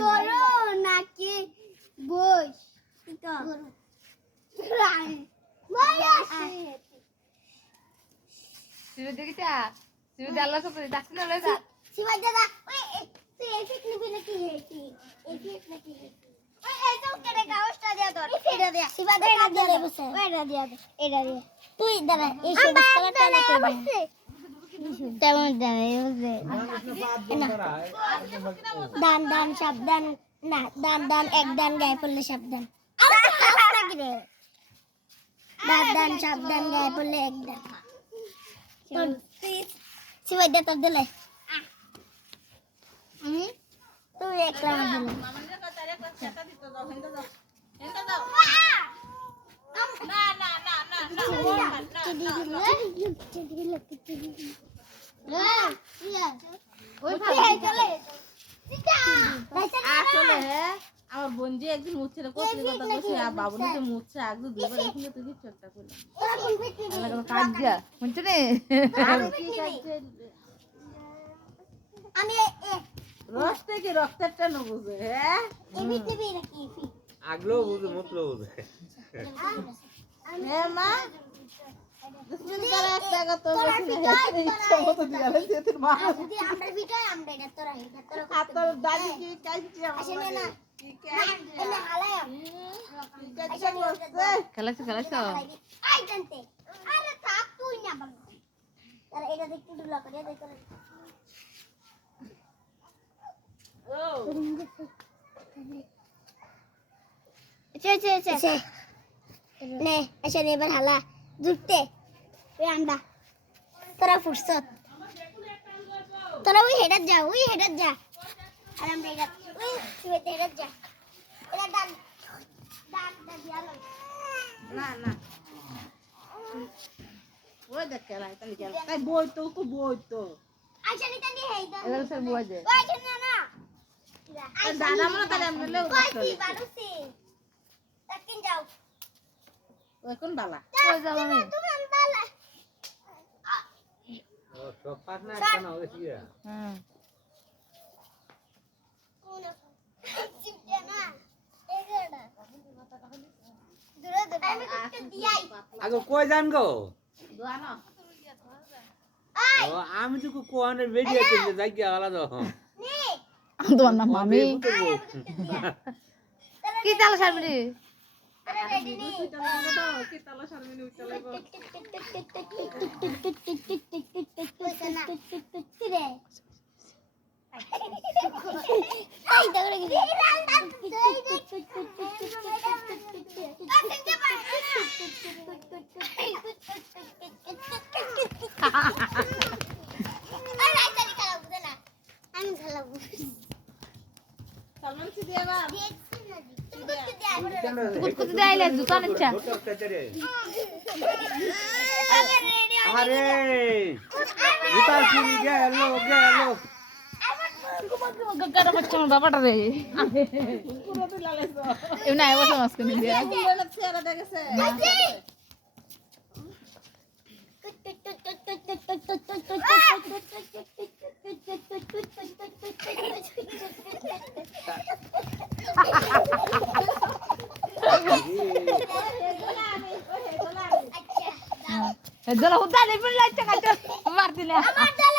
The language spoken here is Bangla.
করো নাকি বস সিবে দেখিটা সিবে দাল্লা সব ডাকতে না লয় যা শিবা দাদা ওই তুই এফিক নিবি নাকি হেটি এফিক নাকি হেটি ওই এটাও কেটে কাগজটা দিয়া ধর এটা দিয়া শিবা দাদা দিয়া বসে ওইটা দিয়া এটা দিয়া তুই দাঁড়া এই সবুজ কালারটা নাকি বসে তেমন দাঁড়া এই বসে দান দান সাবধান না দান দান এক দান গায়ে পড়লে সাবধান নাকি রে দান দান সাবধান গায়ে পড়লে এক দান তোর শিবা দাদা তোর দিলে তুই একলা দিলে আমার বোন যে একদিন মুছছে কোথায় কথা বলছে আর বাবু যে মুছছে আগে দুইবার এখানে তুই কি চেষ্টা করলি আলাদা কাজ যা শুনছ রে আমি রস থেকে রক্তটা ন বুঝে হ্যাঁ এবিটিভি নাকি আগলো বুঝে মুতলো বুঝে হ্যাঁ মা দুসমিন করে একটা কত ইচ্ছা মতো দিয়ালে তোর মা যদি আমরা ভিটাই আমরা এটা তোরা এটা তোরা আর তোর দাদি কি কাইছে আসেনা না কি এনে হালায় খেলাছ আই জানতে আরে থাক তুই না বল আরে এটা দেখতে দুলা করে দেখো নে এসে এবার হালা জুটতে ওই আন্ডা তোরা ফুরসত তোরা ওই হেডার যা আর আমরা এটা ওই সুইতে হেডার যা এটা ডান দিয়া লই না না ওই দেখ খেলাই তাই বই তো আইসা নিতে নি হেই দাও এবার সব বুয়া যায় ওই না না দাদা মনে তাহলে আমরা লেও কইছি বারুসি তাকিন যাও ওই কোন বালা কই যাব আমি তুমি বালা ও সব পাট না কেন হইছে হুম কোন চিপতে না এগড়া দূরে দূরে আমি করতে দিয়াই আগে কই যান গো দোয়ানো আই ও আমি তো কোয়ানে ভিডিও করতে যাই কি আলাদা নে তোমার নাম মামি কি চাল সারবি রে আরে রেডি নি কি তালা শারমিনী উঠলাইব রে এই দৌড়ে গেলি আমি খেলাবো সালমান সি দিয়া বা কুতকুত দেইলে দোকান ইচ্ছা আরে বিপাল সিং গেল গগর বাচ্চা বাবাটা রে পুরো তো লালাইছো এমন আই বসে মাছ কিনে দিয়া পুরো চেহারা দেখেছে এদলা হুদা নেই বলে লাগছে কাছে মার দিলে আমার